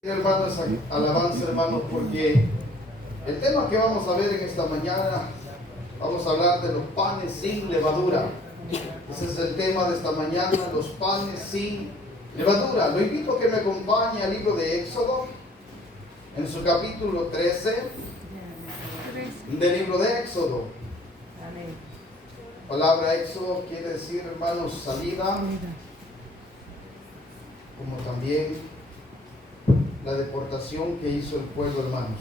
Hermanos, alabanza, hermanos, porque el tema que vamos a ver en esta mañana, vamos a hablar de los panes sin levadura. Ese es el tema de esta mañana, los panes sin levadura. Lo invito a que me acompañe al libro de Éxodo, en su capítulo 13, del libro de Éxodo. La palabra Éxodo quiere decir, hermanos, salida, como también la deportación que hizo el pueblo, hermanos.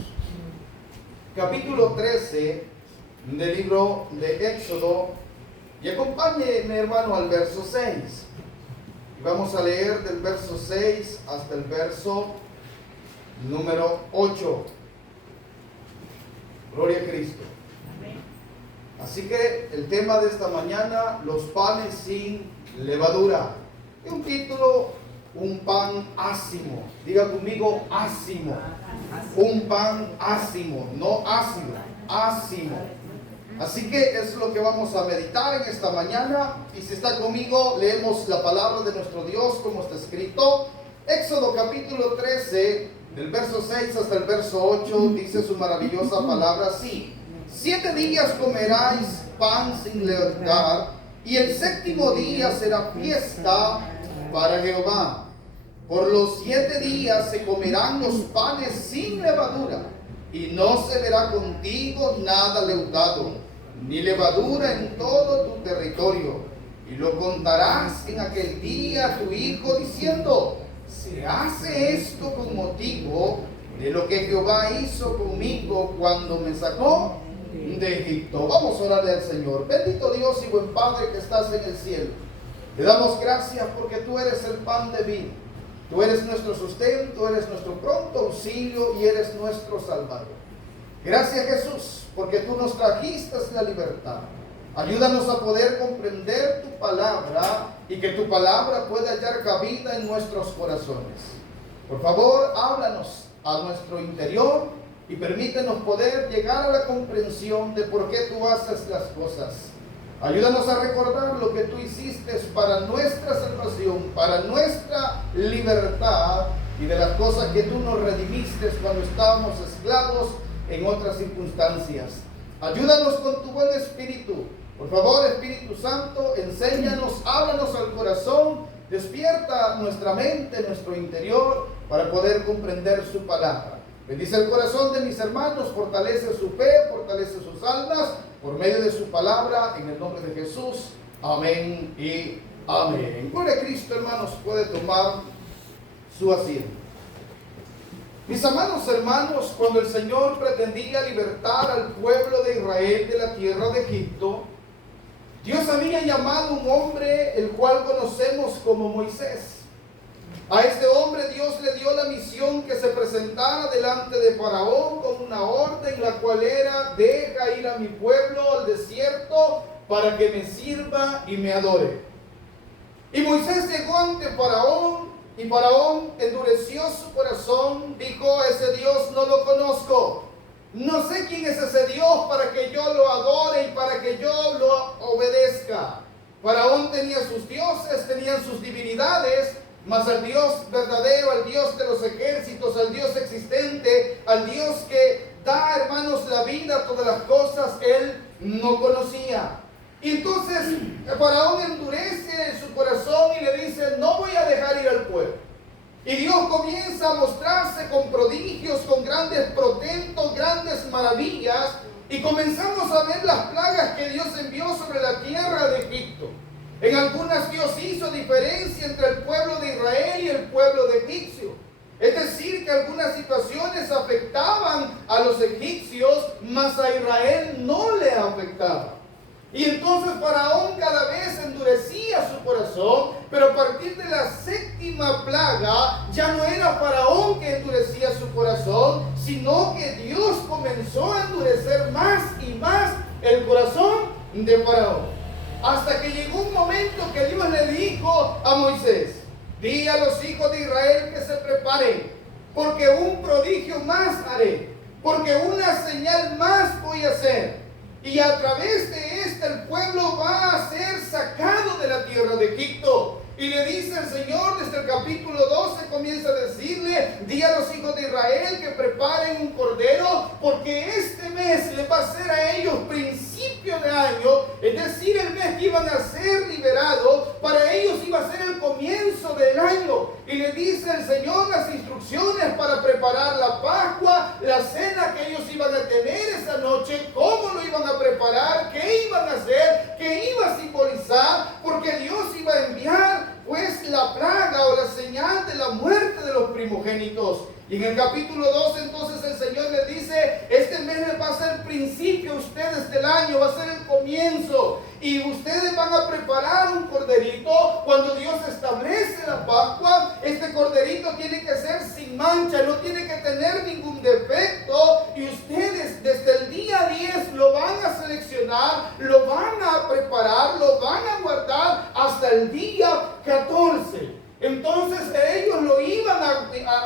Capítulo 13 del libro de Éxodo, y acompáñenme, hermano, al verso 6. Y vamos a leer del verso 6 hasta el verso número 8. Gloria a Cristo. Así que el tema de esta mañana, los panes sin levadura. Y un título: un pan ácimo. Diga conmigo, ácimo. Un pan ácimo, no ácido, ácimo. Así que es lo que vamos a meditar en esta mañana. Y si está conmigo, leemos la palabra de nuestro Dios como está escrito. Éxodo capítulo 13, del verso 6 hasta el verso 8, dice su maravillosa palabra así: 7 días comeráis pan sin levadura, y el séptimo día será fiesta para Jehová. Por los 7 días se comerán los panes sin levadura, y no se verá contigo nada leudado, ni levadura en todo tu territorio. Y lo contarás en aquel día a tu hijo, diciendo: se hace esto con motivo de lo que Jehová hizo conmigo cuando me sacó de Egipto. Vamos a orarle al Señor. Bendito Dios y buen Padre que estás en el cielo, te damos gracias porque tú eres el pan de vida. Tú eres nuestro sustento, eres nuestro pronto auxilio y eres nuestro Salvador. Gracias, Jesús, porque tú nos trajiste la libertad. Ayúdanos a poder comprender tu palabra y que tu palabra pueda hallar cabida en nuestros corazones. Por favor, háblanos a nuestro interior y permítenos poder llegar a la comprensión de por qué tú haces las cosas. Ayúdanos a recordar lo que tú hiciste para nuestra salvación, para nuestra libertad, y de las cosas que tú nos redimiste cuando estábamos esclavos en otras circunstancias. Ayúdanos con tu buen espíritu. Por favor, Espíritu Santo, enséñanos, háblanos al corazón, despierta nuestra mente, nuestro interior, para poder comprender su palabra. Bendice el corazón de mis hermanos, fortalece su fe, fortalece sus almas, por medio de su palabra, en el nombre de Jesús. Amén y amén. Gloria a Cristo, hermanos. Puede tomar su asiento. Mis amados hermanos, cuando el Señor pretendía libertar al pueblo de Israel de la tierra de Egipto, Dios había llamado a un hombre, el cual conocemos como Moisés. A este hombre Dios le dio la misión que se presentara delante de Faraón con una orden, la cual era: deja ir a mi pueblo al desierto para que me sirva y me adore. Y Moisés llegó ante Faraón, y Faraón endureció su corazón, dijo: ese Dios no lo conozco, no sé quién es ese Dios para que yo lo adore y para que yo lo obedezca. Faraón tenía sus dioses, tenían sus divinidades, mas al Dios verdadero, al Dios de los ejércitos, al Dios existente, al Dios que da, hermanos, la vida a todas las cosas, él no conocía. Y entonces Faraón endurece su corazón y le dice: no voy a dejar ir al pueblo. Y Dios comienza a mostrarse con prodigios, con grandes portentos, grandes maravillas, y comenzamos a ver las plagas que Dios envió sobre la tierra de Egipto. En algunas Dios hizo diferencia entre el pueblo de Israel y el pueblo de Egipcio. Es decir, que algunas situaciones afectaban a los egipcios, mas a Israel no le afectaba. Y entonces Faraón cada vez endurecía su corazón, pero a partir de la 7ª plaga ya no era Faraón que endurecía su corazón, sino que Dios comenzó a endurecer más y más el corazón de Faraón. Hasta que llegó un momento que Dios le dijo a Moisés: di a los hijos de Israel que se preparen, porque un prodigio más haré, porque una señal más voy a hacer, y a través de esta el pueblo va a ser sacado de la tierra de Egipto. Y le dice el Señor desde el capítulo 12, comienza a decirle: di a los hijos de Israel que preparen un cordero, porque este mes le va a ser a ellos principio de año, es decir, el mes que iban a ser liberados, para ellos iba a ser el comienzo del año. Y le dice el Señor las instrucciones para preparar la Pascua, la cena que ellos iban a tener esa noche, cómo lo iban a preparar, qué iban a hacer, qué iba a simbolizar, porque Dios iba a enviar pues la plaga o la señal de la muerte de los primogénitos. Y en el capítulo 12 entonces el Señor les dice: este mes les va a ser principio a ustedes del año, va a ser el comienzo, y ustedes van a preparar un corderito. Cuando Dios establece la Pascua, este corderito tiene que ser sin mancha, no tiene que tener ningún defecto, y ustedes desde el día 10 lo van a seleccionar, lo van a preparar, lo van a guardar hasta el día 14. Entonces ellos lo iban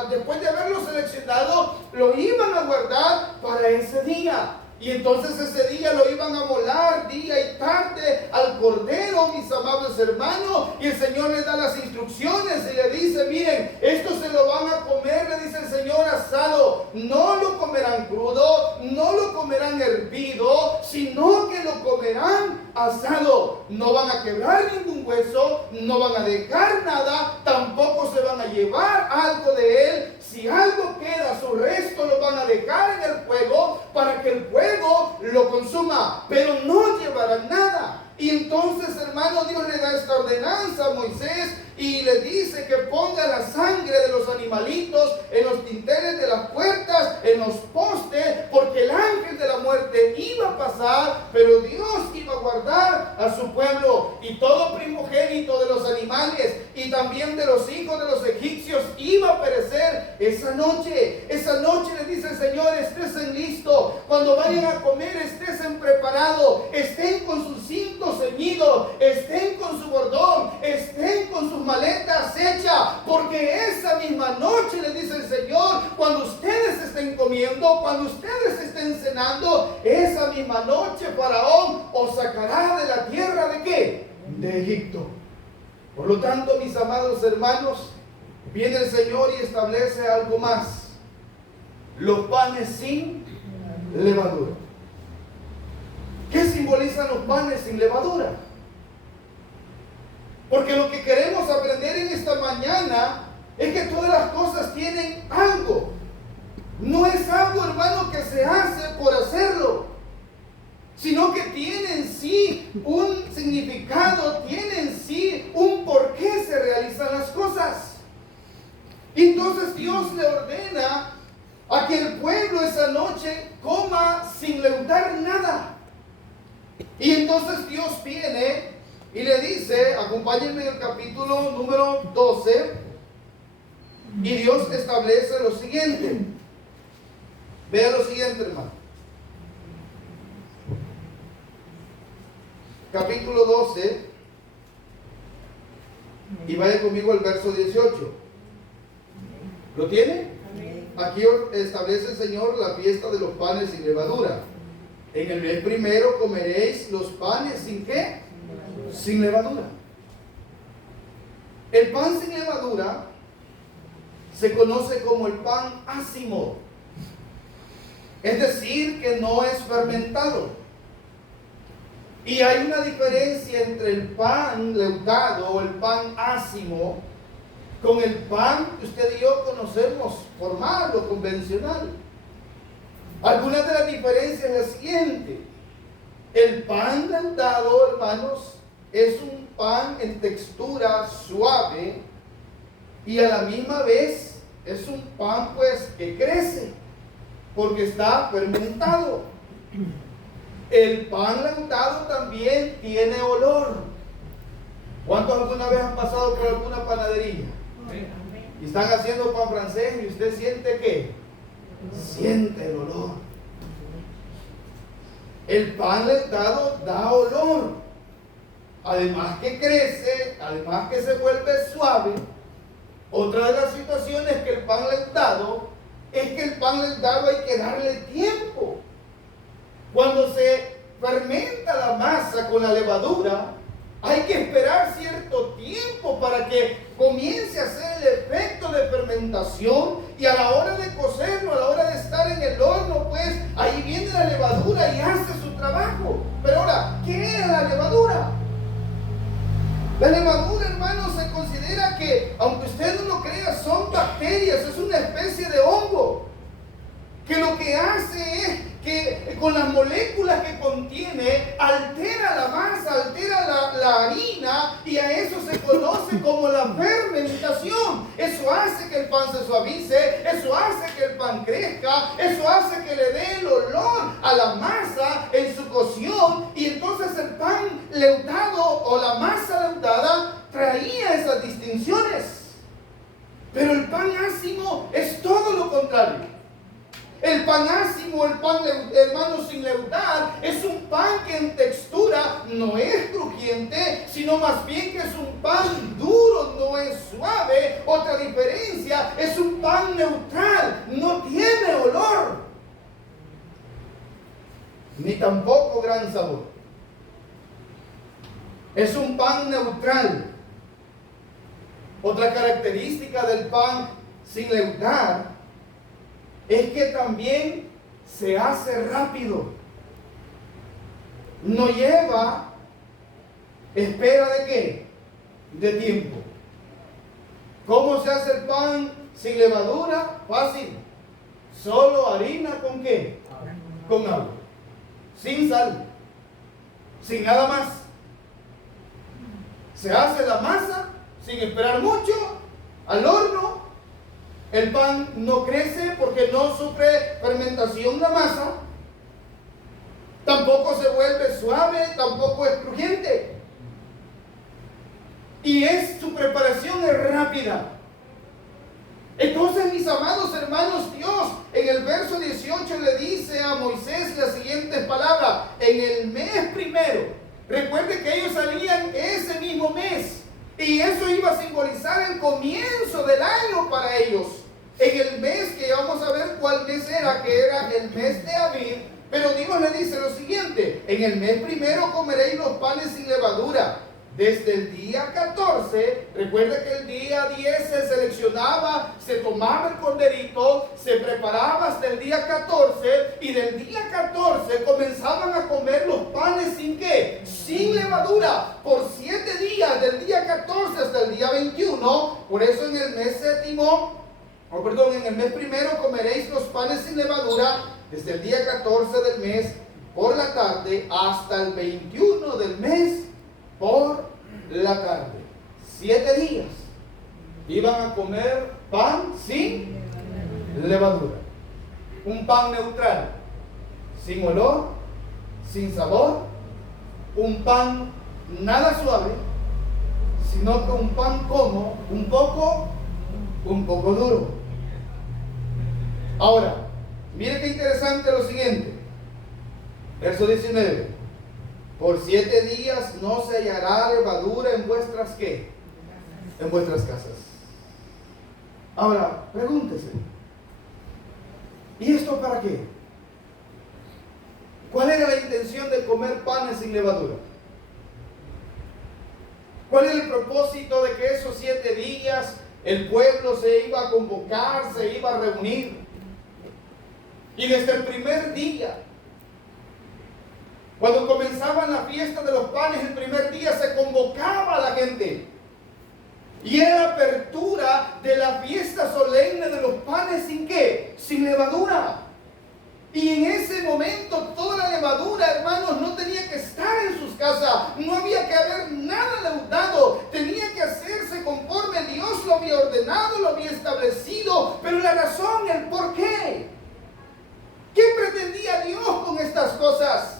después de haberlo seleccionado, lo iban a guardar para ese día. Y entonces ese día lo iban a molar día y tarde al cordero, mis amables hermanos. Y el Señor les da las instrucciones y le dice: miren, esto se lo van a comer, le dice el Señor, asado. No lo comerán crudo, no lo comerán hervido, sino que lo comerán asado. No van a quebrar ningún hueso, no van a dejar nada, tampoco se van a llevar algo de él. Si algo queda, su resto lo van a dejar en el fuego para que el fuego lo consuma, pero no llevarán nada. Y entonces, hermano, Dios le da esta ordenanza a Moisés y le dice que ponga la sangre de los animalitos en los dinteles de las puertas, en los postes, porque el ángel de la muerte iba a pasar, pero Dios iba a guardar a su pueblo. Y todo primogénito de los animales y también de los hijos de los egipcios iba a perecer esa noche. Esa noche le dice el Señor: estén listos, cuando vayan a comer estén preparados, estén con sus cintos ceñidos, estén con su bordón, estén con sus maletas hechas, porque esa misma noche, le dice el Señor, cuando ustedes estén comiendo, cuando ustedes estén cenando, esa misma noche Faraón os sacará de la tierra ¿de qué? De Egipto. Por lo tanto, mis amados hermanos, viene el Señor y establece algo más: los panes sin levadura. ¿Qué simbolizan los panes sin levadura? Porque lo que queremos aprender en esta mañana es que todas las cosas tienen algo. No es algo, hermano, que se hace por hacerlo, sino que tiene en sí un significado, tiene en sí un por qué se realizan las cosas. Entonces Dios le ordena a que el pueblo esa noche coma sin leudar nada. Y entonces Dios viene y le dice, acompáñenme en el capítulo número 12, y Dios establece lo siguiente. Vea lo siguiente, hermano. Capítulo 12, y vaya conmigo al verso 18. ¿Lo tiene? Aquí establece el Señor la fiesta de los panes sin levadura. En el mes primero comeréis los panes sin ¿qué? Sin levadura. El pan sin levadura se conoce como el pan ácimo, es decir, que no es fermentado. Y hay una diferencia entre el pan leudado o el pan ácimo con el pan que usted y yo conocemos, formal o convencional. Algunas de las diferencias es la siguiente: el pan leudado, hermanos, es un pan en textura suave y a la misma vez es un pan pues que crece porque está fermentado. El pan leudado también tiene olor. ¿Cuántos alguna vez han pasado por alguna panadería y están haciendo pan francés y usted siente qué? Siente el olor. El pan leudado da olor. Además que crece, además que se vuelve suave. Otra de las situaciones que el pan leudado es que el pan leudado hay que darle tiempo. Cuando se fermenta la masa con la levadura, Hay que esperar cierto tiempo para que comience a hacer el efecto de fermentación, y a la hora de cocerlo, a la hora de estar en el horno, pues ahí viene la levadura y hace su trabajo. Pero ahora, ¿qué es la levadura? La levadura, hermanos, se considera que, aunque usted no lo crea, son bacterias, es una especie de hongo, que lo que hace es que con las moléculas que contiene altera la masa, altera la harina, y a eso se conoce como la fermentación. Eso hace que el pan se suavice, eso hace que el pan crezca, eso hace que le dé el olor a la masa en su cocción, y entonces el pan leudado o la masa leudada traía esas distinciones. Pero el pan ácimo es todo lo contrario. El pan ácimo, el pan, hermanos, sin leudar, es un pan que en textura no es crujiente, sino más bien que es un pan duro, no es suave. Otra diferencia, es un pan neutral, no tiene olor, ni tampoco gran sabor. Es un pan neutral. Otra característica del pan sin leudar es que también se hace rápido. No lleva espera de qué? De tiempo. ¿Cómo se hace el pan sin levadura? Fácil. Solo harina con qué? Con agua. Sin sal. Sin nada más. Se hace la masa sin esperar mucho, al horno. El pan no crece porque no sufre fermentación la masa. Tampoco se vuelve suave, tampoco es crujiente. Y su preparación es rápida. Entonces, mis amados hermanos, Dios en el verso 18 le dice a Moisés las siguientes palabras: en el mes primero. Recuerde que ellos salían ese mismo mes, y eso iba a simbolizar el comienzo del año para ellos. En el mes, que vamos a ver cuál mes era, que era el mes de Abib, pero Dios le dice lo siguiente: en el mes primero comeréis los panes sin levadura. Desde el día 14, recuerda que el día 10 se seleccionaba, se tomaba el corderito, se preparaba hasta el día 14, y del día 14 comenzaban a comer los panes sin ¿qué? Sin levadura, por 7 días, del día 14 hasta el día 21. Por eso en el mes séptimo, en el mes primero comeréis los panes sin levadura, desde el día 14 del mes por la tarde hasta el 21 del mes por la tarde. 7 días iban a comer pan sin levadura. Un pan neutral, sin olor, sin sabor. Un pan nada suave, sino que un pan como un poco duro. Ahora, mire qué interesante lo siguiente. Verso 19. Por 7 días no se hallará levadura en vuestras ¿qué? En vuestras casas. Ahora, pregúntese: ¿y esto para qué? ¿Cuál era la intención de comer panes sin levadura? ¿Cuál era el propósito de que esos 7 días el pueblo se iba a convocar, se iba a reunir? Y desde el primer día, cuando comenzaban la fiesta de los panes, el primer día se convocaba a la gente. Y era la apertura de la fiesta solemne de los panes sin ¿qué? Sin levadura. Y en ese momento toda la levadura, hermanos, no tenía que estar en sus casas. No había que haber nada leudado. Tenía que hacerse conforme Dios lo había ordenado, lo había establecido. Pero la razón, el por qué. ¿Qué pretendía Dios con estas cosas?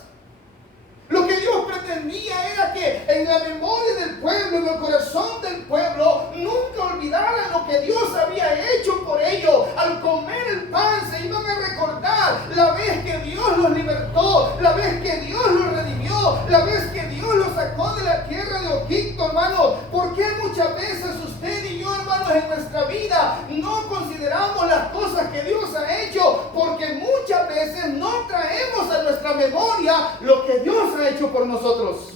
Lo que Dios pretendía era que en la memoria del pueblo, en el corazón del pueblo, nunca olvidaran lo que Dios había hecho por ellos. Al comer el pan se iban a recordar la vez que Dios los libertó, la vez que Dios los redimió, la vez que Dios los sacó de la tierra de Egipto, hermanos. ¿Por qué muchas veces usted y yo, hermanos, en nuestra vida no consideramos las cosas que Dios ha hecho? Porque muchas veces no traemos a nuestra memoria lo que Dios ha hecho por nosotros.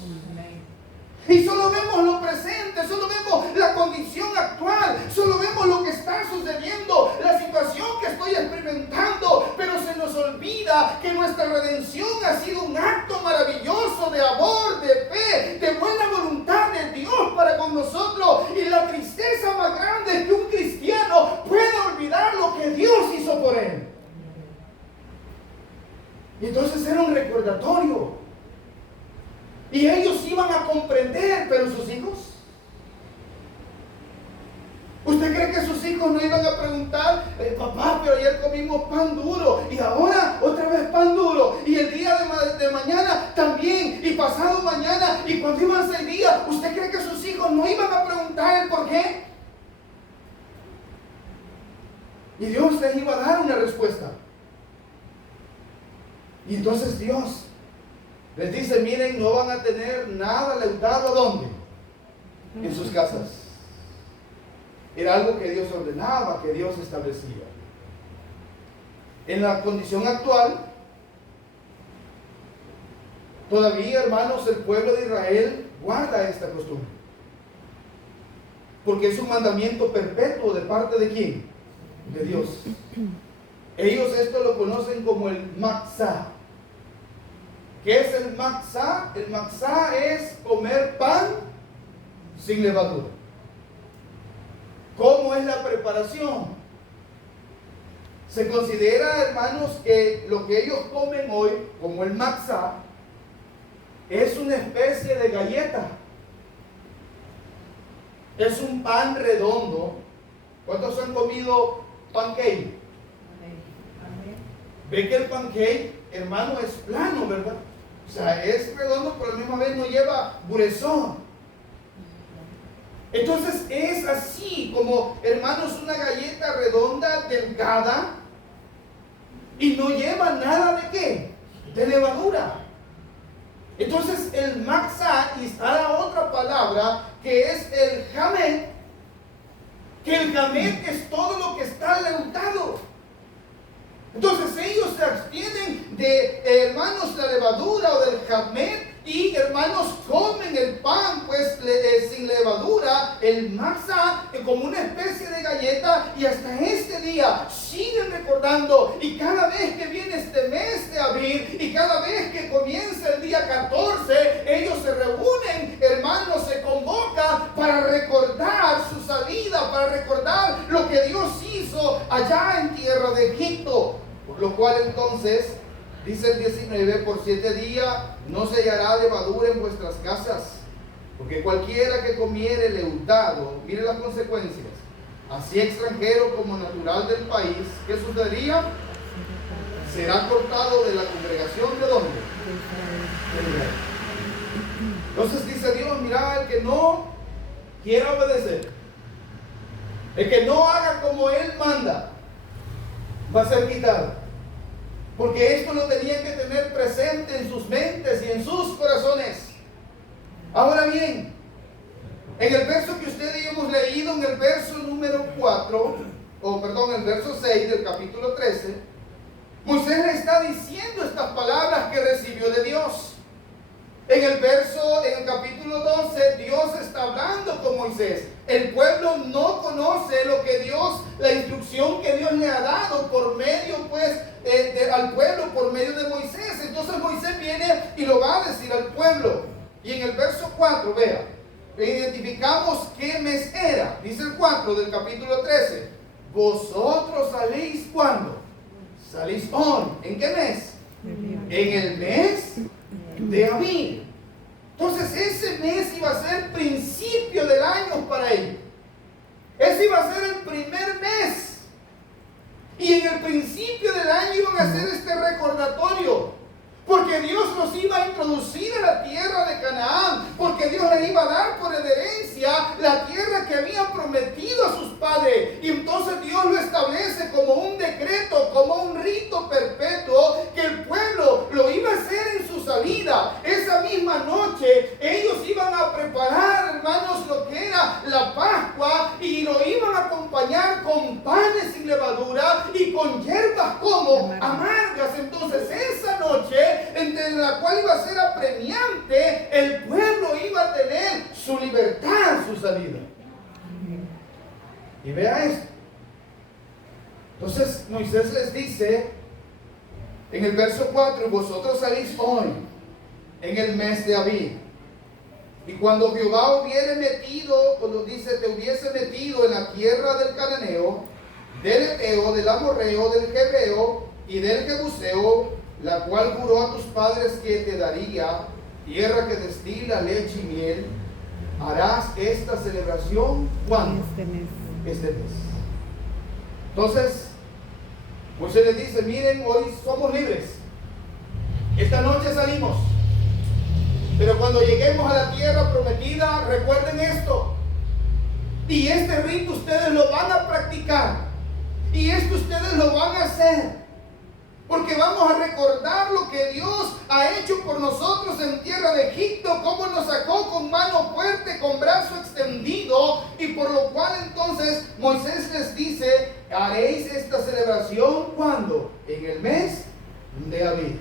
Y solo vemos lo presente, solo vemos la condición actual, solo vemos lo que está sucediendo, la situación que estoy experimentando, pero se nos olvida que nuestra redención ha sido un acto maravilloso de amor, de fe, de buena voluntad de Dios para con nosotros. Y la tristeza más grande es que un cristiano pueda olvidar lo que Dios hizo por él. Y entonces era un recordatorio. Y ellos iban a comprender, pero sus hijos. ¿Usted cree que sus hijos no iban a preguntar, papá, pero ayer comimos pan duro y ahora otra vez pan duro? Y el día de mañana también, y pasado mañana, y cuando iban a ser día, ¿usted cree que sus hijos no iban a preguntar el por qué? Y Dios les iba a dar una respuesta. Y entonces Dios les dice, miren, no van a tener nada leudado. ¿A dónde? En sus casas. Era algo que Dios ordenaba, que Dios establecía. En la condición actual, todavía, hermanos, el pueblo de Israel guarda esta costumbre. Porque es un mandamiento perpetuo de parte de ¿quién? De Dios. Ellos esto lo conocen como el matzah. ¿Qué es el matzah? El matzah es comer pan sin levadura. ¿Cómo es la preparación? Se considera, hermanos, que lo que ellos comen hoy, como el matzah, es una especie de galleta. Es un pan redondo. ¿Cuántos han comido pancake? Ve que el pancake, hermano, es plano, ¿verdad? O sea, es redondo, pero a la misma vez no lleva burezón. Entonces es así como, hermanos, una galleta redonda, delgada, y no lleva nada de ¿qué? De levadura. Entonces el matzah, y está la otra palabra, que es el hamet, que el hamet es todo lo que está leudado. Entonces ellos se abstienen de, hermanos, la levadura o del hamet, y hermanos comen el pan pues sin levadura, el matzah, como una especie de galleta, y hasta este día siguen recordando. Y cada vez que viene este mes de abril y cada vez que comienza el día 14, ellos se reúnen, hermanos, se convocan para recordar su salida, para recordar lo que Dios hizo allá en tierra de Egipto. Por lo cual entonces, dice el 19, por 7 días no se hallará levadura en vuestras casas, porque cualquiera que comiere leudado, mire las consecuencias, así extranjero como natural del país, ¿qué sucedería? Será cortado de la congregación. ¿De dónde? De Israel. Entonces dice Dios, mira, el que no quiera obedecer, el que no haga como Él manda, va a ser quitado. Porque esto lo tenían que tener presente en sus mentes y en sus corazones. Ahora bien, en el verso que usted y yo hemos leído, en el verso número 4, el verso 6 del capítulo 13, Moisés le está diciendo estas palabras que recibió de Dios. En el capítulo 12, Dios está hablando con Moisés. El pueblo no conoce lo que Dios, la instrucción que Dios le ha dado por medio, pues, al pueblo por medio de Moisés. Entonces Moisés viene y lo va a decir al pueblo. Y en el verso 4, vea, identificamos qué mes era. Dice el 4 del capítulo 13. Vosotros salís, ¿cuándo? Salís ¿en qué mes? En el mes de Abib. Entonces ese mes iba a ser principio del año para ellos. Ese iba a ser el primer mes. Y en el principio del año iban a hacer este recordatorio. Porque Dios los iba a introducir a la tierra de Canaán. Porque Dios les iba a dar por herencia la tierra que habían prometido a sus padres. Y entonces Dios lo establece como un decreto, como un rito perpetuo, que el pueblo lo iba a hacer en su salida. Esa misma noche ellos iban a preparar, hermanos, lo que era la Pascua, y lo iban a acompañar con panes sin levadura y con hierbas como amargas. Entonces esa noche, entre la cual iba a ser apremiante, el pueblo iba a tener Y vea esto. Entonces Moisés les dice en el verso 4: vosotros salís hoy en el mes de Abib. Y cuando Jehová hubiere metido, cuando dice, te hubiese metido en la tierra del cananeo, del eteo, del amorreo, del jebeo y del jebuseo, la cual juró a tus padres que te daría, tierra que destila leche y miel, harás esta celebración. ¿Cuándo? Este mes. Entonces, Moisés les dice: miren, hoy somos libres. Esta noche salimos. Pero cuando lleguemos a la tierra prometida, recuerden esto. Y este rito ustedes lo van a practicar. Y esto ustedes lo van a hacer. Porque vamos a recordar lo que Dios ha hecho por nosotros en tierra de Egipto, cómo nos sacó con mano fuerte, con brazo extendido, y por lo cual entonces Moisés les dice: haréis esta celebración, ¿cuándo? En el mes de Abib.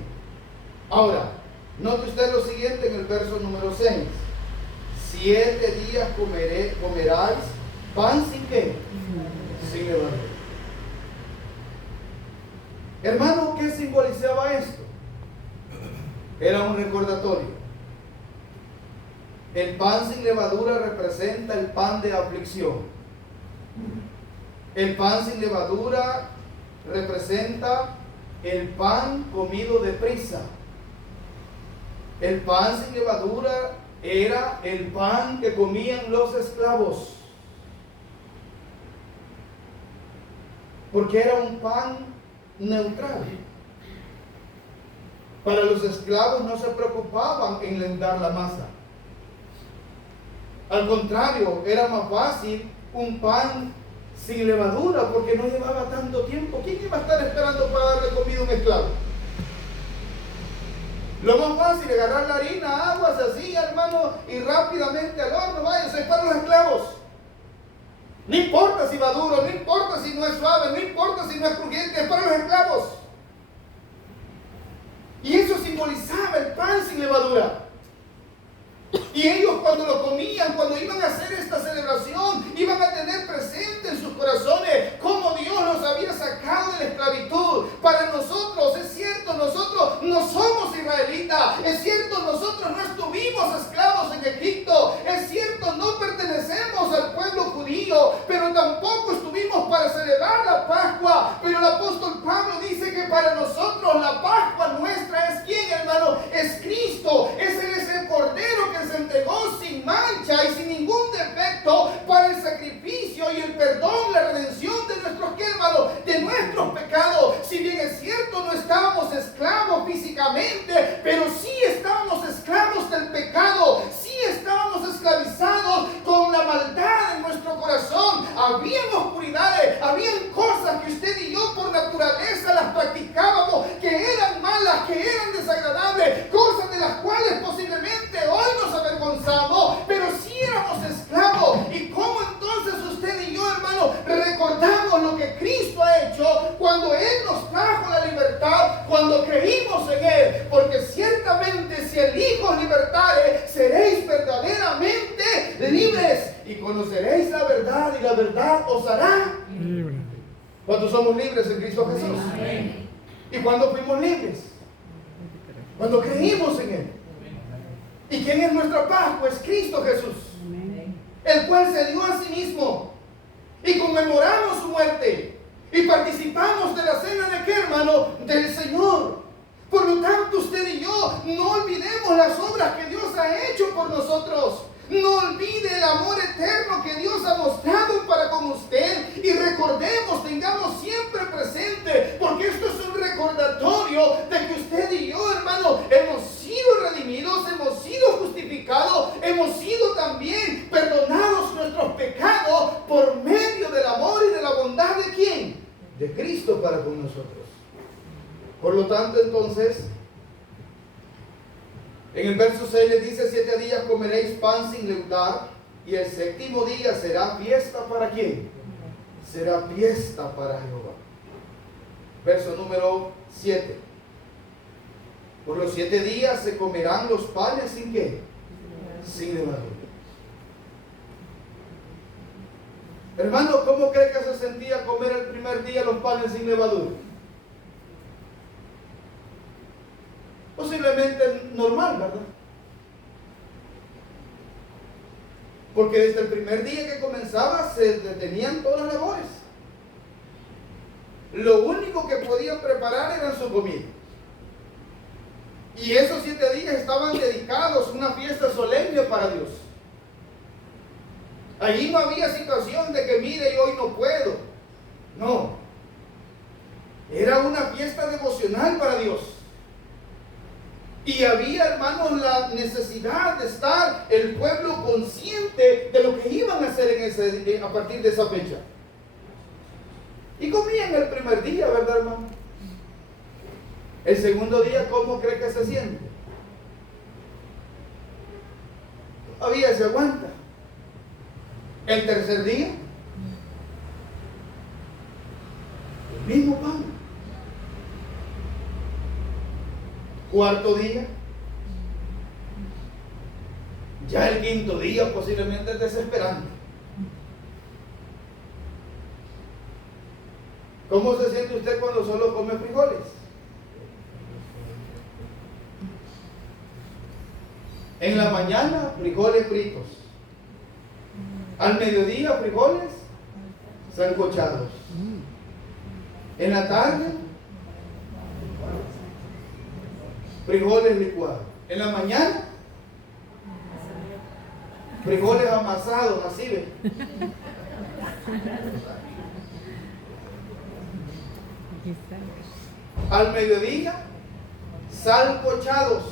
Ahora, note usted lo siguiente en el verso número 6. 7 días comeráis pan sin qué, sin levadura. Hermano, ¿qué simbolizaba esto? Era un recordatorio. El pan sin levadura representa el pan de aflicción. El pan sin levadura representa el pan comido deprisa. El pan sin levadura era el pan que comían los esclavos. Porque era un pan neutral. Para los esclavos no se preocupaban en leudar la masa. Al contrario, era más fácil un pan sin levadura porque no llevaba tanto tiempo. ¿Quién iba a estar esperando para darle comida a un esclavo? Lo más fácil es agarrar la harina, aguas así, hermano, y rápidamente al horno. Vaya, eso es para los esclavos. No importa si va duro, no importa si no es suave, no importa si no es crujiente, es para los esclavos. Y eso simbolizaba el pan sin levadura. Y ellos cuando lo comían, cuando iban a hacer esta celebración, iban a tener presente en sus corazones cómo Dios los había sacado de la esclavitud. Para nosotros, es cierto, nosotros no somos israelitas. Es cierto, nosotros no estuvimos esclavos en Egipto. Es cierto, no pertenecemos al pueblo judío, pero tampoco estuvimos para celebrar la Pascua. Pero el apóstol Pablo dice que para nosotros la Pascua nuestra es ¿quién, hermano? Es Cristo. Ese es el Cordero que se entregó sin mancha y sin ningún defecto para el sacrificio y el perdón, la redención de nuestros, ¿qué, hermano? De nuestros pecados. Si bien es cierto, no estábamos esclavos físicamente, pero sí estábamos esclavos del pecado, sí estábamos esclavizados con la maldad en nuestro corazón. Habían oscuridades, habían cosas que usted y yo por naturaleza las practicábamos, que eran malas, que eran desagradables, cosas de las cuales posiblemente hoy nos avergonzamos, pero sí éramos esclavos. Y cómo entonces usted y yo, hermano, recordamos lo que Cristo ha hecho cuando Él nos trajo la libertad, cuando creímos en Él, porque ciertamente si el Hijo os libertare, seréis verdaderamente libres y conoceréis la verdad y la verdad os hará libres. ¿Cuántos somos libres en Cristo Jesús? Amén. ¿Y cuándo fuimos libres? Cuando creímos en Él. ¿Y quién es nuestra paz? Pues Cristo Jesús, el cual se dio a sí mismo, y conmemoramos su muerte y participamos de la cena de ¿qué, hermano? Del Señor. Por lo tanto, usted y yo no olvidemos las obras que Dios ha hecho por nosotros. No olvide el amor eterno que Dios ha mostrado para con usted, y recordemos, tengamos siempre presente, porque esto es un recordatorio de que usted y yo, hermano, hemos sido redimidos, hemos sido justificados, hemos sido también perdonados nuestros pecados por medio del amor y de la bondad de ¿quién? De Cristo para con nosotros. Por lo tanto, entonces, en el verso 6 le dice: 7 días comeréis pan sin leudar, y el séptimo día será fiesta para ¿quién? Será fiesta para Jehová. Verso número 7. Por los 7 días se comerán los panes sin ¿qué? Sin levadura. Hermano, ¿cómo cree que se sentía comer el primer día los panes sin levadura? Posiblemente normal, ¿verdad? Porque desde el primer día que comenzaba se detenían todas las labores. Lo único que podían preparar era su comida. Y esos 7 días estaban dedicados a una fiesta solemne para Dios. Allí no había situación de que mire, yo hoy no puedo. No. Era una fiesta devocional para Dios. Y había, hermanos, la necesidad de estar el pueblo consciente de lo que iban a hacer a partir de esa fecha. Y comían el primer día, ¿verdad, hermano? El segundo día, ¿cómo cree que se siente? Todavía se aguanta. El tercer día, el mismo pan. Cuarto día, ya el quinto día posiblemente es desesperante. ¿Cómo se siente usted cuando solo come frijoles? En la mañana, frijoles fritos. Al mediodía, frijoles sancochados. En la tarde, frijoles licuados. En la mañana, frijoles amasados, así ve. Al mediodía, sancochados.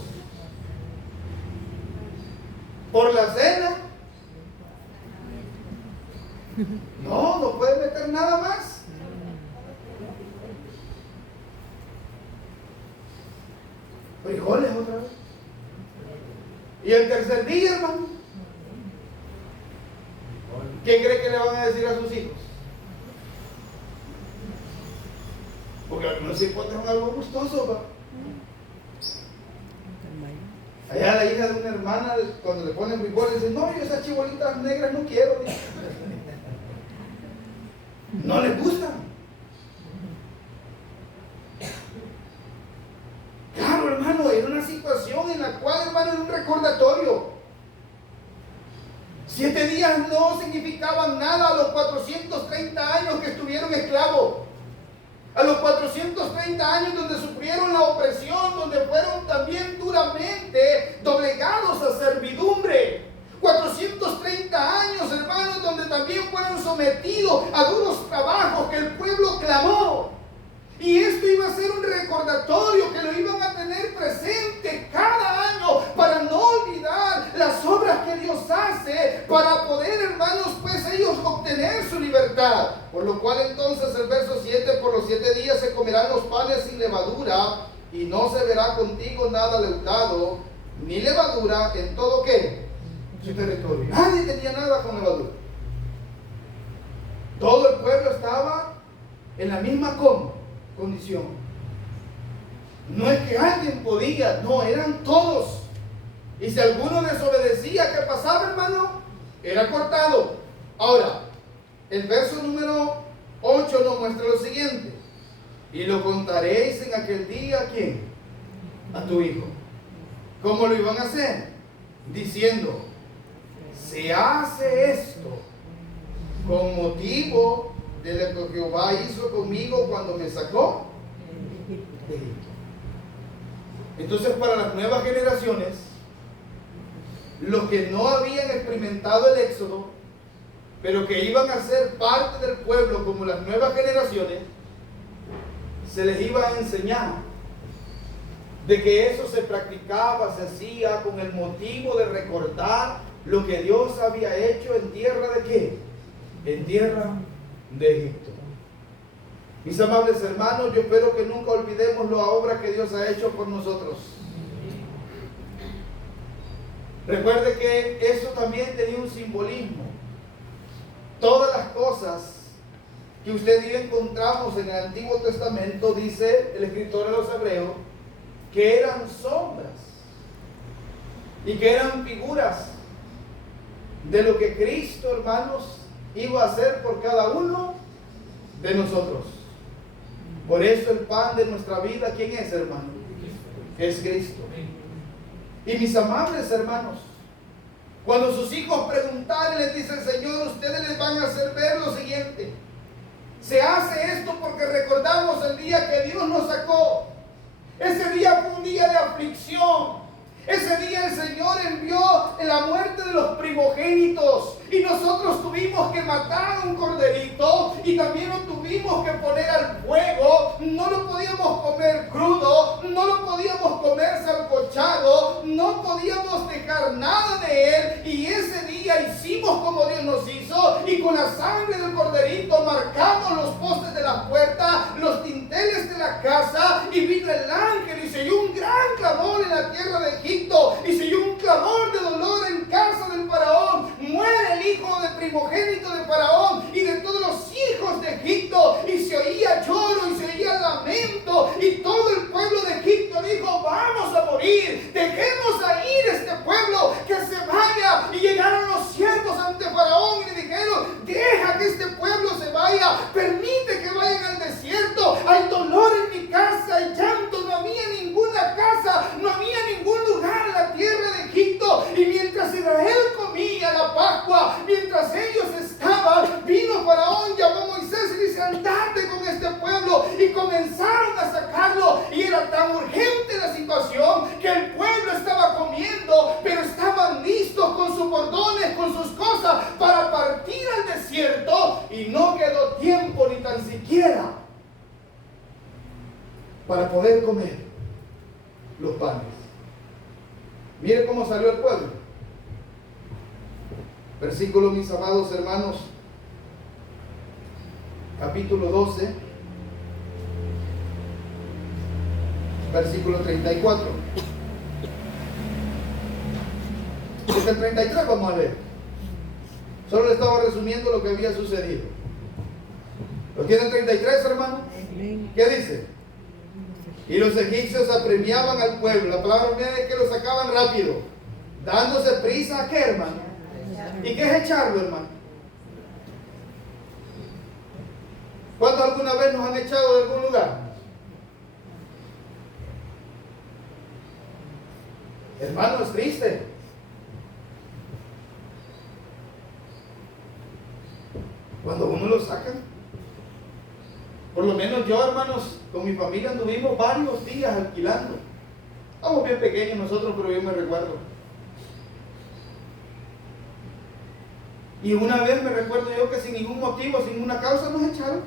Por la cena, no puede meter nada más. Frijoles otra vez. Y el tercer día, hermano, ¿qué cree que le van a decir a sus hijos? Porque algunos hijos son algo gustoso, ¿va? Allá la hija de una hermana, cuando le ponen frijoles, dice, no, yo esas chibolitas negras no quiero. Dice. No les gustan. Claro, hermano, era una situación en la cual, hermano, era un recordatorio. 7 días no significaban nada a los 430 años que estuvieron esclavos. A los 430 años donde sufrieron la opresión, donde fueron también duramente doblegados a servidumbre. 430 años, hermanos, donde también fueron sometidos a duros trabajos que el pueblo clamó. Y esto iba a ser un recordatorio que lo iban a tener presente cada año para no olvidar las obras que Dios hace para poder, hermanos, pues ellos obtener su libertad. Por lo cual entonces el verso 7, por los 7 días se comerán los panes sin levadura y no se verá contigo nada leudado, ni levadura en todo ¿qué? Su territorio. Nadie tenía nada con levadura. Todo el pueblo estaba en la misma condición. No es que alguien podía, no, eran todos. Y si alguno desobedecía, ¿qué pasaba, hermano? Era cortado. Ahora, el verso número 8 nos muestra lo siguiente: y lo contaréis en aquel día ¿a quién? A tu hijo. ¿Cómo lo iban a hacer? Diciendo, se hace esto con motivo de lo que Jehová hizo conmigo cuando me sacó de Egipto. Entonces, para las nuevas generaciones, los que no habían experimentado el éxodo, pero que iban a ser parte del pueblo como las nuevas generaciones, se les iba a enseñar de que eso se practicaba, se hacía con el motivo de recordar lo que Dios había hecho en tierra de ¿qué? En tierra de Egipto. Mis amables hermanos, yo espero que nunca olvidemos la obra que Dios ha hecho por nosotros. Recuerde que eso también tenía un simbolismo. Todas las cosas que usted y yo encontramos en el Antiguo Testamento, dice el escritor de los Hebreos, que eran sombras y que eran figuras de lo que Cristo, hermanos, iba a ser por cada uno de nosotros. Por eso el pan de nuestra vida, ¿quién es, hermano? Es Cristo. Y mis amables hermanos, cuando sus hijos preguntaron, les dice el Señor, ustedes les van a hacer ver lo siguiente: se hace esto porque recordamos el día que Dios nos sacó. Ese día fue un día de aflicción. Ese día el Señor envió la muerte de los primogénitos y nosotros tuvimos que matar un corderito y también lo tuvimos que poner al fuego. No lo podíamos comer crudo, no lo podíamos comer sancochado, no podíamos dejar nada de él. Y ese día hicimos como Dios nos hizo, y con la sangre del corderito marcamos los postes de la puerta, los dinteles de la casa, y vino el ángel y se oyó un gran clamor en la tierra de Egipto, y se oyó un clamor de dolor en casa del faraón. Muere el hijo de primogénito de faraón y de todos los hijos de Egipto, y se oía lloro y se oía lamento, y todo el pueblo de Egipto dijo: vamos a morir, dejemos a ir este pueblo, que se vaya. Y llegaron los siervos ante faraón y le dijeron: deja que este pueblo se vaya, permite que vayan al desierto. Hay dolor en mi casa, hay llanto, no había ninguna casa, no había ningún lugar en la tierra de Egipto. Y mientras Israel comía la Pascua, mientras ellos estaban, vino faraón, llamó a Moisés y dice: andate con este pueblo. Y comenzaron a sacarlo, y era tan urgente la situación que el pueblo estaba comiendo, pero estaban listos con sus cordones, con sus cosas para partir al desierto, y no quedó tiempo ni tan siquiera para poder comer los panes. Mire cómo salió el pueblo. Versículo, mis amados hermanos, capítulo 12, versículo 34. Desde el 33 vamos a leer. Solo le estaba resumiendo lo que había sucedido. ¿Lo tienen 33, hermano? ¿Qué dice? Y los egipcios apremiaban al pueblo. La palabra mía es que lo sacaban rápido, dándose prisa. ¿A qué, hermano? ¿Y qué es echarlo, hermano? ¿Cuántos alguna vez nos han echado de algún lugar? Hermano, es triste. Cuando uno lo saca. Por lo menos yo, hermanos, con mi familia anduvimos varios días alquilando. Estamos bien pequeños nosotros, pero yo me recuerdo. Y una vez me recuerdo yo que sin ningún motivo, sin ninguna causa, nos echaron.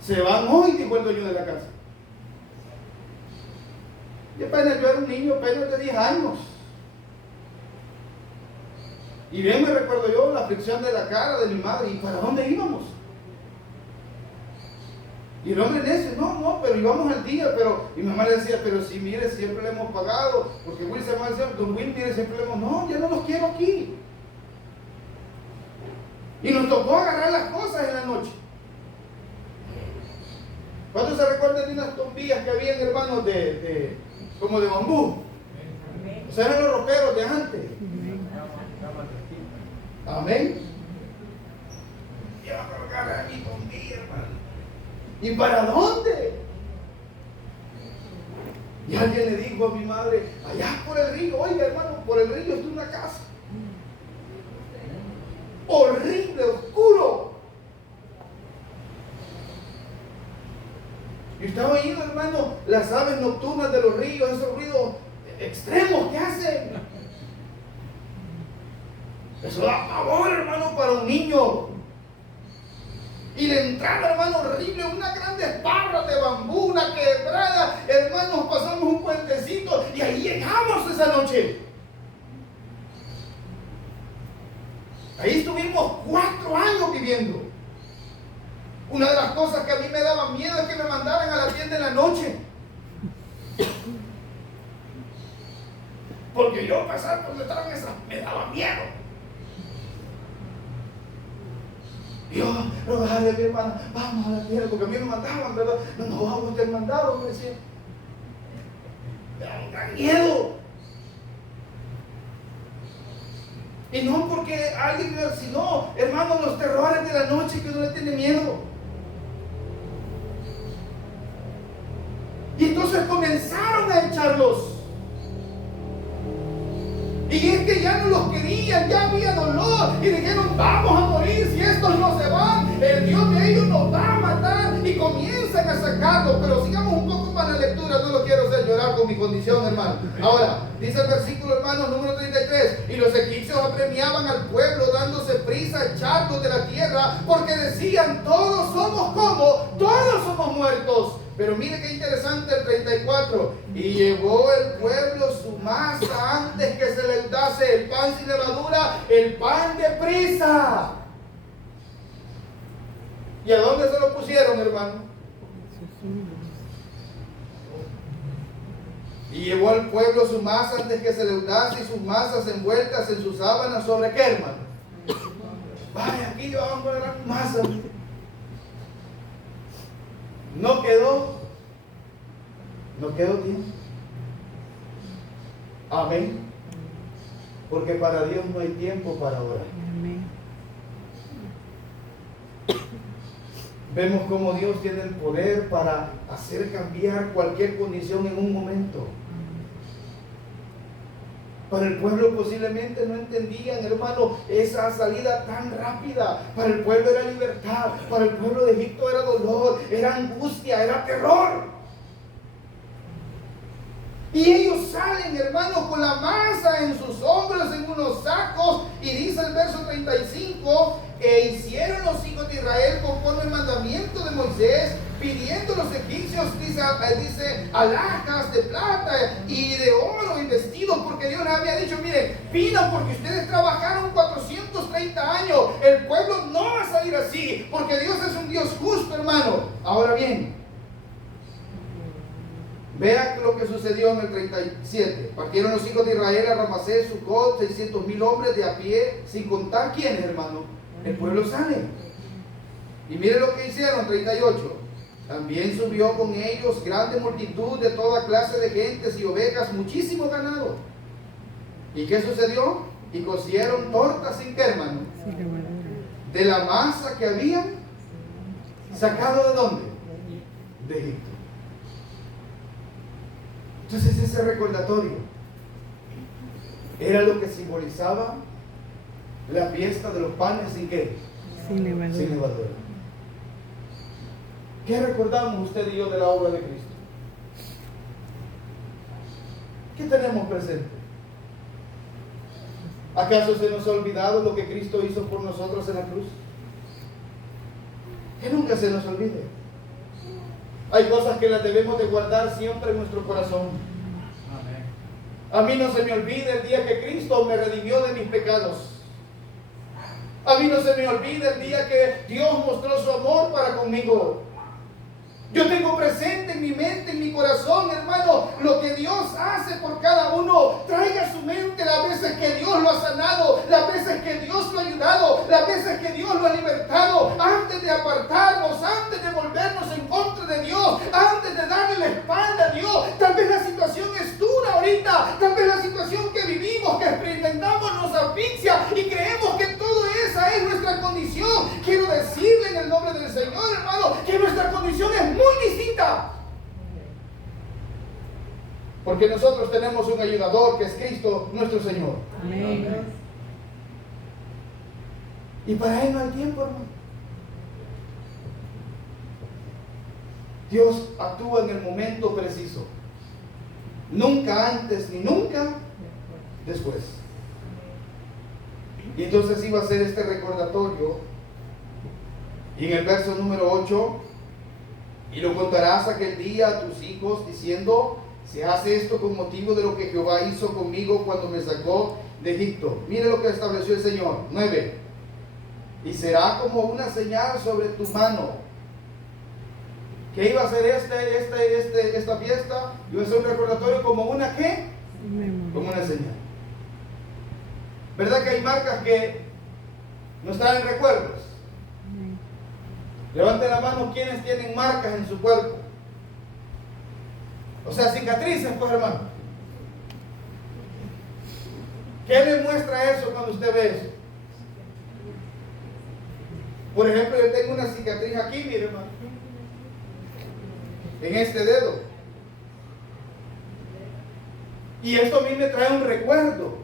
Se van hoy, dijo el dueño de la casa. Y apenas yo era un niño, apenas de 10 años. Y bien me recuerdo yo la aflicción de la cara de mi madre. ¿Y para dónde íbamos? Y el hombre necio: no, pero íbamos al día. Pero mi mamá le decía: pero si mire, siempre le hemos pagado. Porque Will se llama el señor, don Will, mire, siempre le hemos... No, ya no los quiero aquí. Y nos tocó agarrar las cosas en la noche. ¿Cuántos se recuerdan de unas tombillas que habían, hermanos, como de bambú? O sea, eran los roperos de antes. Amén. Yo me agarré mi tombilla, hermano. ¿Y para dónde? Y alguien le dijo a mi madre: allá por el río. Oiga, hermano, por el río está una casa horrible, oscuro. Y estaba oyendo, hermano, las aves nocturnas de los ríos, esos ruidos extremos que hacen. Eso da pavor, hermano, para un niño. Y la entrada, hermano, horrible, una grande barra de bambú, una quebrada. Hermanos, pasamos un puentecito y ahí llegamos esa noche. Ahí estuvimos 4 años viviendo. Una de las cosas que a mí me daba miedo es que me mandaran a la tienda en la noche. Porque yo pasar por donde estaban esas me daba miedo. Y yo rogarle a mi hermana: vamos a la tienda, porque a mí me mandaban, ¿verdad? No vamos a estar mandados, me decían. Me daba un gran miedo. Y no porque alguien, sino, hermano, los terrores de la noche que uno le tiene miedo. Y entonces comenzaron a echarlos. Y es que ya no los querían, ya había dolor. Y dijeron, vamos a morir si estos no se van. El Dios de ellos nos va a matar. Y comienzan a sacarlos. Pero sigamos un poco más la lectura. No lo quiero hacer llorar con mi condición, hermano. Ahora, dice el versículo, hermano, número 33. Y los egipcios apremiaban al pueblo dándose prisa a echarlos de la tierra. Porque decían, todos somos como, todos somos muertos. Pero mire qué interesante el 34. Y llevó el pueblo su masa antes que se le untase el pan sin levadura, el pan de prisa. ¿Y a dónde se lo pusieron, hermano? Y llevó el pueblo su masa antes que se le untase y sus masas envueltas en sus sábanas. ¿Sobre qué, hermano? Vaya, aquí vamos a poner masa. No quedó tiempo. Amén. Porque para Dios no hay tiempo para orar. Amén. Vemos cómo Dios tiene el poder para hacer cambiar cualquier condición en un momento. Para el pueblo posiblemente no entendían, hermano, esa salida tan rápida. Para el pueblo era libertad, para el pueblo de Egipto era dolor, era angustia, era terror. Y ellos salen, hermano, con la masa en sus hombros, en unos sacos. Y dice el verso 35, e hicieron los hijos de Israel conforme el mandamiento de Moisés, pidiendo los egipcios, dice alhajas de plata y de oro y vestidos, porque Dios les había dicho, miren, pidan porque ustedes trabajaron 430 años, el pueblo no va a salir así, porque Dios es un Dios justo, hermano. Ahora bien, vea lo que sucedió en el 37. Partieron los hijos de Israel a Ramasés, Sucot, 600,000 hombres de a pie, sin contar quiénes, hermano. El pueblo sale. Y mire lo que hicieron, 38. También subió con ellos grande multitud de toda clase de gentes y ovejas, muchísimo ganado. ¿Y qué sucedió? Y cocieron tortas sin qué, hermano. De la masa que habían sacado ¿de dónde? De Egipto. Entonces ese recordatorio era lo que simbolizaba la fiesta de los panes sin qué? Sin levadura. Sin levadura. ¿Qué recordamos usted y yo de la obra de Cristo? ¿Qué tenemos presente? ¿Acaso se nos ha olvidado lo que Cristo hizo por nosotros en la cruz? Que nunca se nos olvide. Hay cosas que las debemos de guardar siempre en nuestro corazón. Amén. A mí no se me olvida el día que Cristo me redimió de mis pecados. A mí no se me olvida el día que Dios mostró su amor para conmigo. Yo tengo presente en mi mente, en mi corazón, hermano, lo que Dios hace por cada uno. Traiga a su mente las veces que Dios lo ha sanado, las veces que Dios lo ha ayudado, las veces que Dios lo ha libertado, antes de apartarnos, antes de volvernos en contra de Dios, antes de darle la espalda a Dios. Tal vez la situación es dura ahorita, tal vez la situación que vivimos, que experimentamos, nos asfixia y creemos que toda esa es nuestra condición. Quiero decirle en el nombre del Señor, hermano, que nuestra condición es muy distinta. Porque nosotros tenemos un ayudador que es Cristo nuestro Señor. Amén. Y para Él no hay tiempo, hermano. Dios actúa en el momento preciso. Nunca antes ni nunca después. Y entonces iba a ser este recordatorio. Y en el verso número 8, y lo contarás aquel día a tus hijos diciendo, se hace esto con motivo de lo que Jehová hizo conmigo cuando me sacó de Egipto. Mire lo que estableció el Señor. 9. Y será como una señal sobre tu mano. ¿Qué iba a ser esta fiesta? Iba a ser un recordatorio como una ¿qué? Como una señal. ¿Verdad que hay marcas que nos traen recuerdos? Levanten la mano quienes tienen marcas en su cuerpo. O sea, cicatrices, pues, hermano. ¿Qué le muestra eso cuando usted ve eso? Por ejemplo, yo tengo una cicatriz aquí, mire, hermano, en este dedo. Y esto a mí me trae un recuerdo.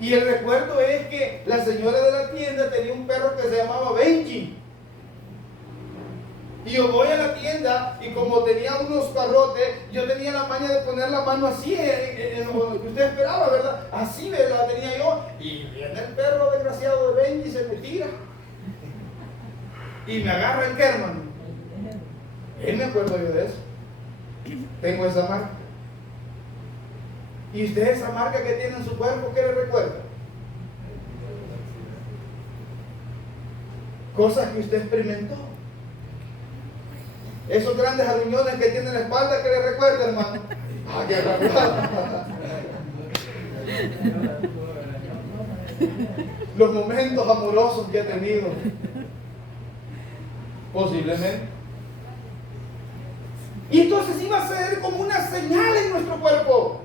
Y el recuerdo es que la señora de la tienda tenía un perro que se llamaba Benji. Y yo voy a la tienda y como tenía unos parrotes, yo tenía la maña de poner la mano así, en lo que usted esperaba, ¿verdad? Así la tenía yo. Y viene el perro desgraciado de Benji y se me tira. Y me agarra el hermano. Él me acuerdo yo de eso. Tengo esa marca. ¿Y usted esa marca que tiene en su cuerpo, qué le recuerda? Cosas que usted experimentó. Esos grandes aruñones que tiene en la espalda, ¿qué le recuerda, hermano? ¡Ah, qué recuerda! Los momentos amorosos que ha tenido. Posiblemente. Y entonces iba a ser como una señal en nuestro cuerpo.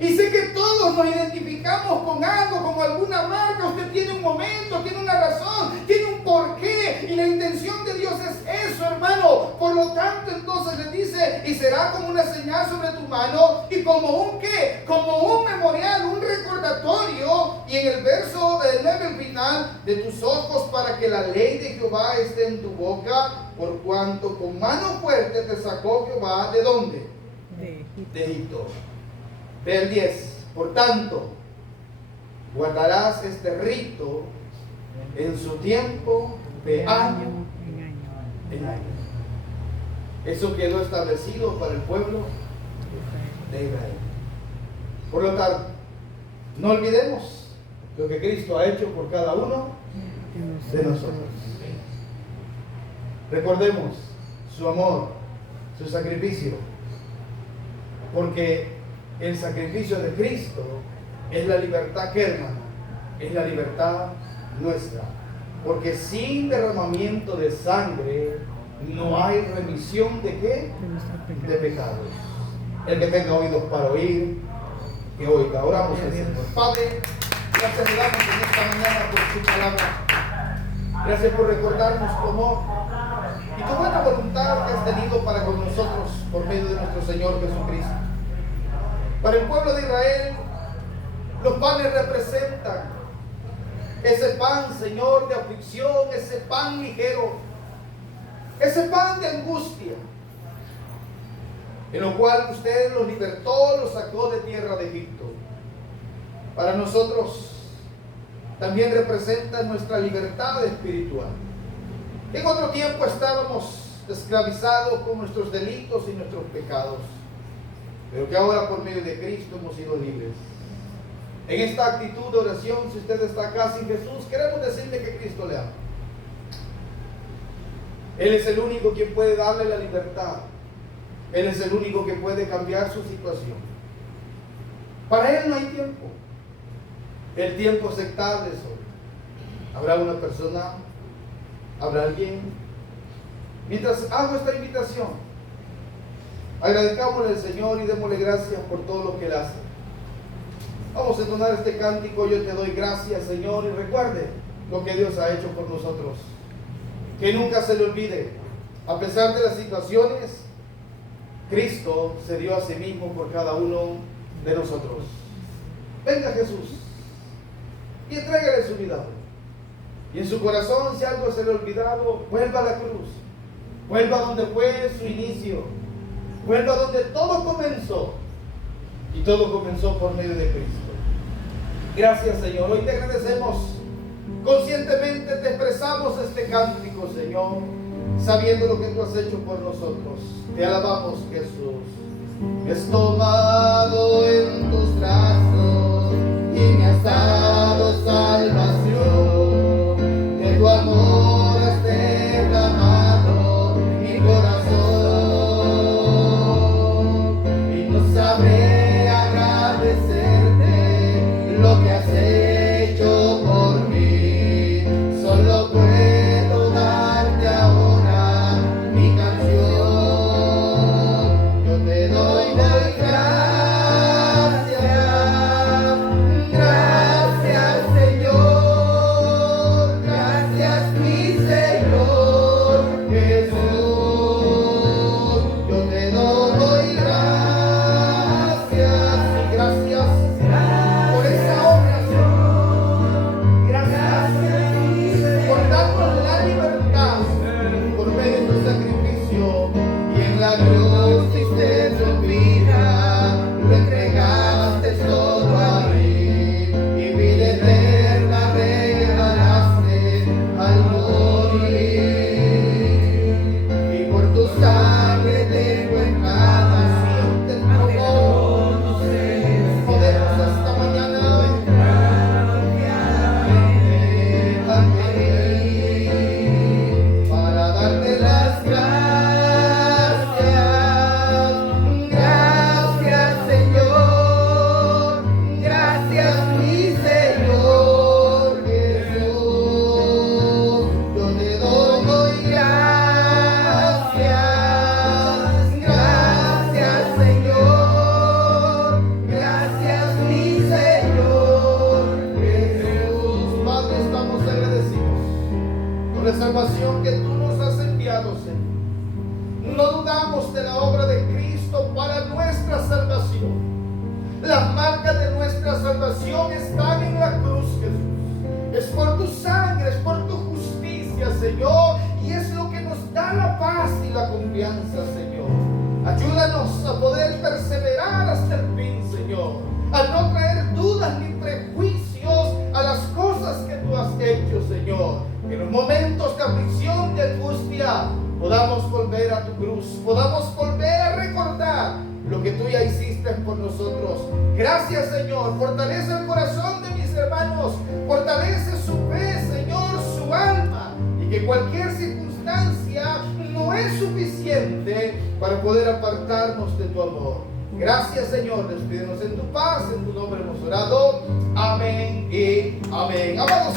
Y sé que todos nos identificamos con algo, con alguna marca. Usted tiene un momento, tiene una razón, tiene un porqué. Y la intención de Dios es eso, hermano. Por lo tanto, entonces le dice, y será como una señal sobre tu mano, y como un ¿qué? Como un memorial, un recordatorio. Y en el verso 9, el final, de tus ojos, para que la ley de Jehová esté en tu boca, por cuanto con mano fuerte te sacó Jehová, ¿de dónde? De Egipto. Ve el 10. Por tanto, guardarás este rito en su tiempo de año en año. Eso quedó establecido para el pueblo de Israel. Por lo tanto, no olvidemos lo que Cristo ha hecho por cada uno de nosotros. Recordemos su amor, su sacrificio, porque el sacrificio de Cristo es la libertad que, hermano, es la libertad nuestra. Porque sin derramamiento de sangre no hay remisión de ¿qué? De pecados. El que tenga oídos para oír, que oiga. Oramos al Señor. Padre, gracias le damos en esta mañana por su palabra. Gracias por recordarnos tu amor y tu buena voluntad que has tenido para con nosotros por medio de nuestro Señor Jesucristo. Para el pueblo de Israel, los panes representan ese pan, Señor, de aflicción, ese pan ligero, ese pan de angustia, en lo cual usted los libertó, los sacó de tierra de Egipto. Para nosotros también representa nuestra libertad espiritual. En otro tiempo estábamos esclavizados con nuestros delitos y nuestros pecados, pero que ahora por medio de Cristo hemos sido libres. En esta actitud de oración, si usted está acá sin Jesús, queremos decirle que Cristo le ama. Él es el único quien puede darle la libertad. Él es el único que puede cambiar su situación. Para Él no hay tiempo. El tiempo es estable solo. Habrá una persona, habrá alguien. Mientras hago esta invitación, agradezcámosle al Señor y démosle gracias por todo lo que Él hace. Vamos a entonar este cántico, yo te doy gracias, Señor, y recuerde lo que Dios ha hecho por nosotros. Que nunca se le olvide, a pesar de las situaciones, Cristo se dio a sí mismo por cada uno de nosotros. Venga Jesús y entrégale su vida. Y en su corazón, si algo se le ha olvidado, vuelva a la cruz. Vuelva donde fue su inicio. Vuelva donde todo comenzó. Y todo comenzó por medio de Cristo. Gracias, Señor. Hoy te agradecemos. Conscientemente te expresamos este cántico, Señor, sabiendo lo que tú has hecho por nosotros. Te alabamos, Jesús. Me has tomado en tus brazos y me has dado salvación. De tu amor has derramado mi corazón y no sabré agradecerte lo que has hecho por mí. Solo puedo darte ahora mi canción. Yo te doy gracias, y por tu sangre tengo entrada. Siente el trono. Podemos esta mañana ante para darte las gracias. Gracias, Señor. Gracias, mi Señor Jesús. Yo te doy gracias. Gracias, Señor. Gracias, mi Señor Jesús. Padre, estamos agradecidos por la salvación que tú nos has enviado, Señor. No dudamos de la obra de Cristo para nuestra salvación. Las marcas de nuestra salvación están en la cruz, Jesús. Es por tu sangre, es por tu justicia, Señor, y es lo que nos da la paz y la confianza, Señor. Ayúdanos a poder perseverar hasta el fin, Señor, a no traer dudas ni prejuicios a las cosas que tú has hecho, Señor. Que en los momentos de aflicción, de angustia, podamos volver a tu cruz, podamos volver a recordar lo que tú ya hiciste por nosotros. Gracias, Señor. Fortalece el corazón de mis hermanos, fortalece su fe, Señor, su alma, y que cualquier circunstancia no es suficiente para poder apartarnos de tu amor. Gracias, Señor. Despídenos en tu paz, en tu nombre hemos orado. Amén y amén. Amados